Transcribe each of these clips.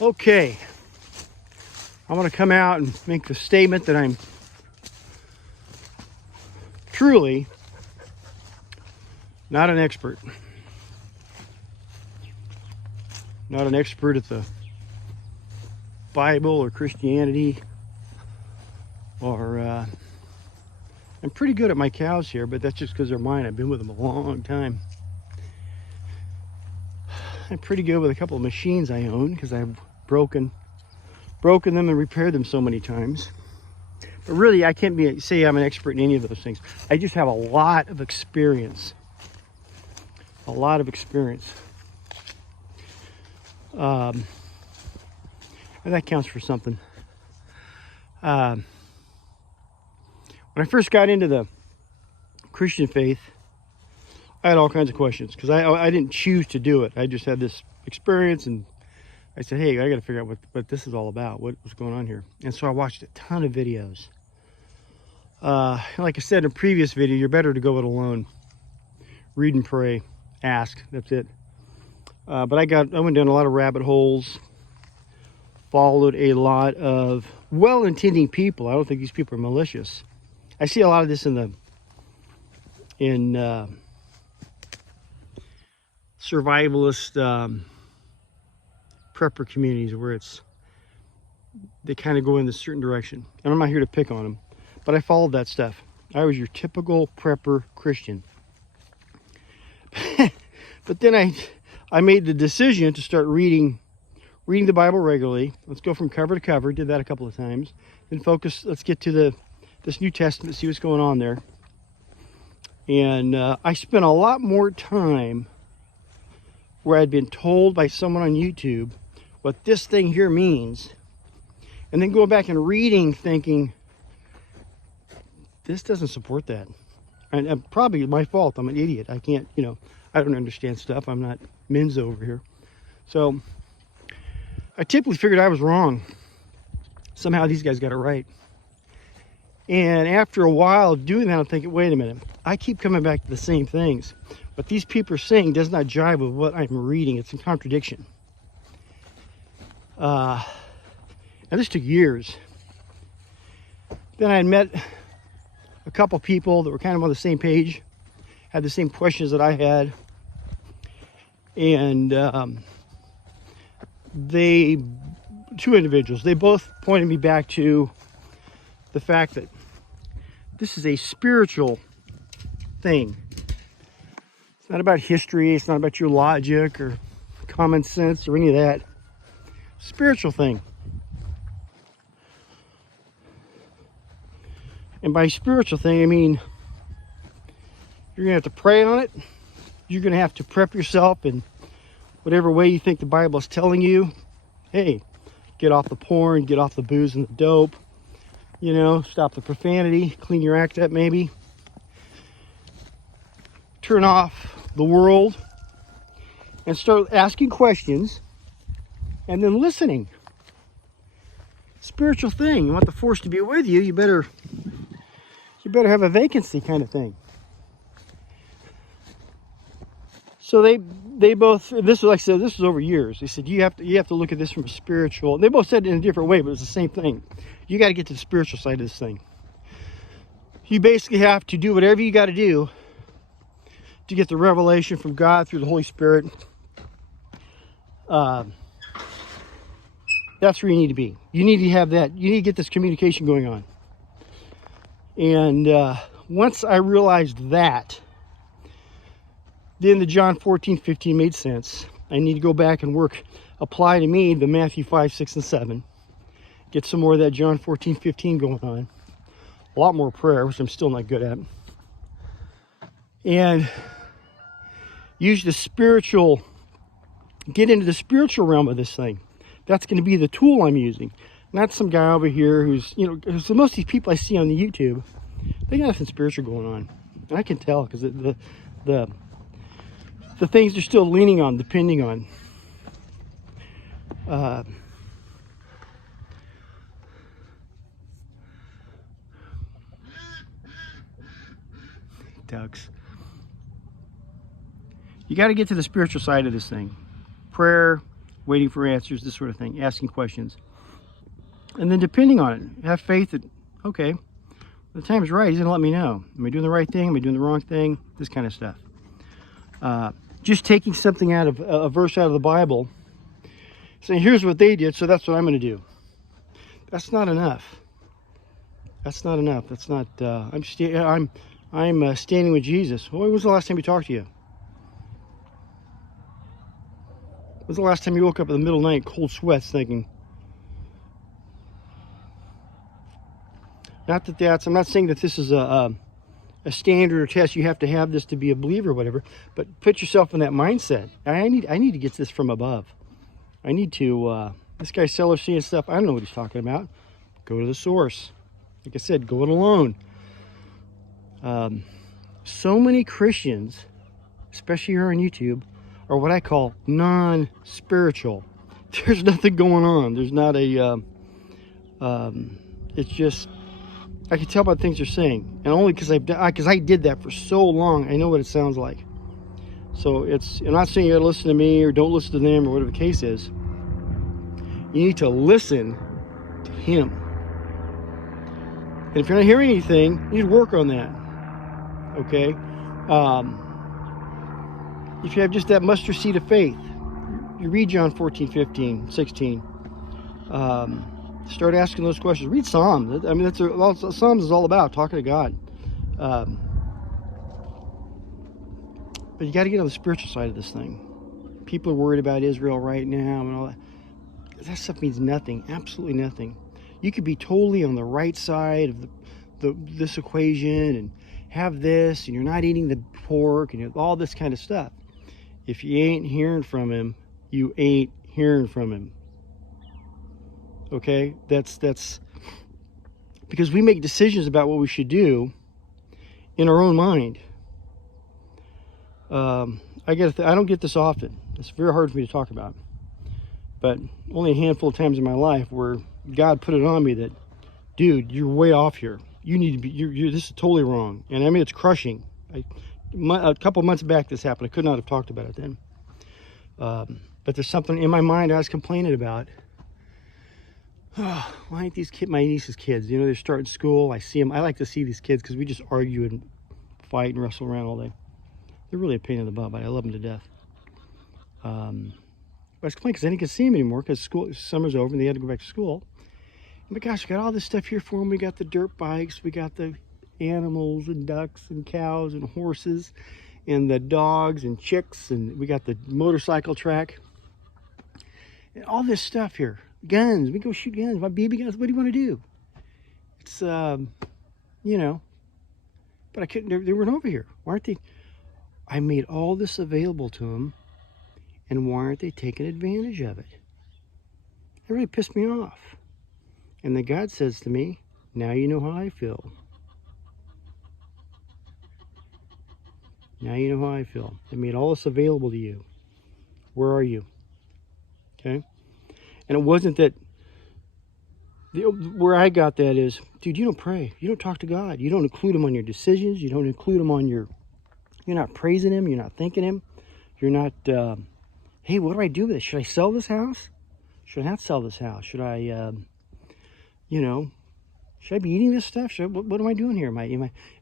Okay, I'm going to come out and make the statement that I'm truly not an expert. Not an expert at the Bible or Christianity, or I'm pretty good at my cows here, but that's just because they're mine. I've been with them a long time. I'm pretty good with a couple of machines I own because I've broken them and repaired them so many times. But really, I can't say I'm an expert in any of those things. I just have a lot of experience. A lot of experience. And that counts for something. When I first got into the Christian faith, I had all kinds of questions because I didn't choose to do it. I just had this experience, and I said, hey, I got to figure out what this is all about, what's going on here. And so I watched a ton of videos. Like I said in a previous video, you're better to go it alone. Read and pray, ask, that's it. But I went down a lot of rabbit holes, followed a lot of well-intending people. I don't think these people are malicious. I see a lot of this in survivalist prepper communities where they kind of go in this certain direction. And I'm not here to pick on them, but I followed that stuff. I was your typical prepper Christian. But then I made the decision to start reading the Bible regularly. Let's go from cover to cover. Did that a couple of times. Then focus. Let's get to this New Testament, see what's going on there. And I spent a lot more time where I'd been told by someone on YouTube what this thing here means, and then going back and reading, thinking, this doesn't support that. And probably my fault. I'm an idiot. I can't, I don't understand stuff. I'm not Menzo over here. So I typically figured I was wrong. Somehow these guys got it right. And after a while of doing that, I'm thinking, wait a minute. I keep coming back to the same things. What these people are saying does not jive with what I'm reading. It's in contradiction. And this took years. Then I had met a couple people that were kind of on the same page, had the same questions that I had. And two individuals, they both pointed me back to the fact that this is a spiritual thing. It's not about history. It's not about your logic or common sense or any of that. Spiritual thing. And by spiritual thing, I mean you're going to have to pray on it. You're going to have to prep yourself in whatever way you think the Bible is telling you. Hey, get off the porn, get off the booze and the dope. Stop the profanity, clean your act up maybe. Turn off the world and start asking questions and then listening. Spiritual thing. You want the force to be with you, you better have a vacancy kind of thing. So they both, this was, like I said, this was over years. They said you have to look at this from a spiritual. They both said it in a different way, but it's the same thing. You got to get to the spiritual side of this thing. You basically have to do whatever you got to do to get the revelation from God through the Holy Spirit. That's where you need to be. You need to have that. You need to get this communication going on. And once I realized that, then the John 14:15 made sense. I need to go back and apply to me the Matthew 5, 6, and 7. Get some more of that John 14:15 going on. A lot more prayer, which I'm still not good at. And use get into the spiritual realm of this thing. That's going to be the tool I'm using. Not some guy over here who's, so most of these people I see on the YouTube, they got nothing spiritual going on. And I can tell because the things they're still leaning on, depending on. Ducks. You got to get to the spiritual side of this thing. Prayer, waiting for answers, this sort of thing, asking questions. And then depending on it, have faith that, okay, when the time's right, he's going to let me know. Am I doing the right thing? Am I doing the wrong thing? This kind of stuff. Just taking something out of a verse out of the Bible, saying, here's what they did, so that's what I'm going to do. That's not enough. That's not enough. That's not, I'm standing with Jesus. When was the last time he talked to you? When was the last time you woke up in the middle of the night, cold sweats, thinking, not that that's, I'm not saying that this is a standard or test, you have to have this to be a believer or whatever, but put yourself in that mindset. I need to get this from above. I need to, this guy's seller seeing stuff, I don't know what he's talking about. Go to the source. Like I said, go it alone. So many Christians, especially here on YouTube, are what I call non-spiritual. There's nothing going on. There's not a, it's just, I can tell by the things they're saying, and only because I did that for so long, I know what it sounds like. So I'm not saying you gotta listen to me or don't listen to them or whatever the case is. You need to listen to him. And if you're not hearing anything, you need to work on that. Okay? If you have just that mustard seed of faith, you read John 14, 15, 16. Start asking those questions. Read Psalms. I mean, Psalms is all about talking to God. But you got to get on the spiritual side of this thing. People are worried about Israel right now and all that. That stuff means nothing. Absolutely nothing. You could be totally on the right side of this equation and have this, and you're not eating the pork, and you have all this kind of stuff. If you ain't hearing from him, you ain't hearing from him. Okay, that's because we make decisions about what we should do in our own mind. I don't get this often. It's very hard for me to talk about, but only a handful of times in my life where God put it on me that, dude, you're way off here. You need to be. This is totally wrong. And I mean, it's crushing. A couple months back, this happened. I could not have talked about it then. But there's something in my mind I was complaining about. Oh, why ain't my niece's kids? You know, they're starting school. I see them. I like to see these kids because we just argue and fight and wrestle around all day. They're really a pain in the butt, but I love them to death. But I was complaining because I didn't get to see them anymore because summer's over and they had to go back to school. And my gosh, we got all this stuff here for them. We got the dirt bikes. We got the animals and ducks and cows and horses and the dogs and chicks. And we got the motorcycle track. And all this stuff here. Guns, we go shoot guns, my BB guns, what do you want to do? It's, you know, but I couldn't, they weren't over here. Why aren't they? I made all this available to them, and why aren't they taking advantage of it? It really pissed me off. And then God says to me, now you know how I feel. Now you know how I feel. I made all this available to you. Where are you? Okay? And it wasn't that, where I got that is, dude, you don't pray. You don't talk to God. You don't include him on your decisions. You don't include him on you're not praising him. You're not thanking him. You're not, hey, what do I do with this? Should I sell this house? Should I not sell this house? Should I, you know, should I be eating this stuff? What am I doing here?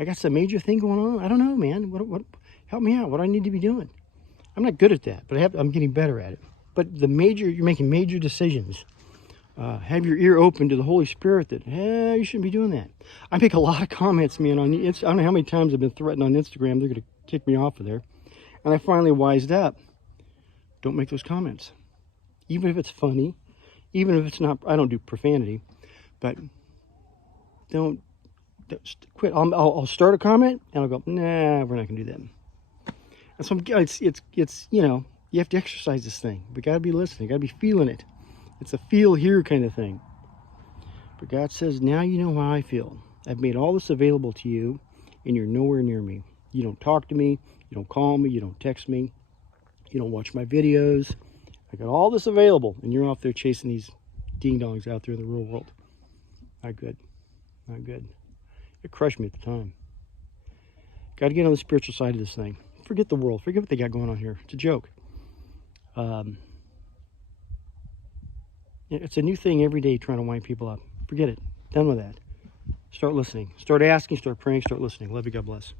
I got some major thing going on? I don't know, man. What, help me out. What do I need to be doing? I'm not good at that, but I'm getting better at it. But you're making major decisions. Have your ear open to the Holy Spirit that, hey, you shouldn't be doing that. I make a lot of comments, man, I don't know how many times I've been threatened on Instagram. They're going to kick me off of there. And I finally wised up. Don't make those comments. Even if it's funny, even if it's not, I don't do profanity, but don't quit. I'll start a comment and I'll go, nah, we're not going to do that. And so it's you know, you have to exercise this thing. We got to be listening. Got to be feeling it. It's a feel here kind of thing. But God says, now you know how I feel. I've made all this available to you, and you're nowhere near me. You don't talk to me. You don't call me. You don't text me. You don't watch my videos. I got all this available, and you're off there chasing these ding-dongs out there in the real world. Not good. Not good. It crushed me at the time. Got to get on the spiritual side of this thing. Forget the world. Forget what they got going on here. It's a joke. It's a new thing every day trying to wind people up. Forget it. Done with that. Start listening. Start asking, start praying, start listening. Love you. God bless.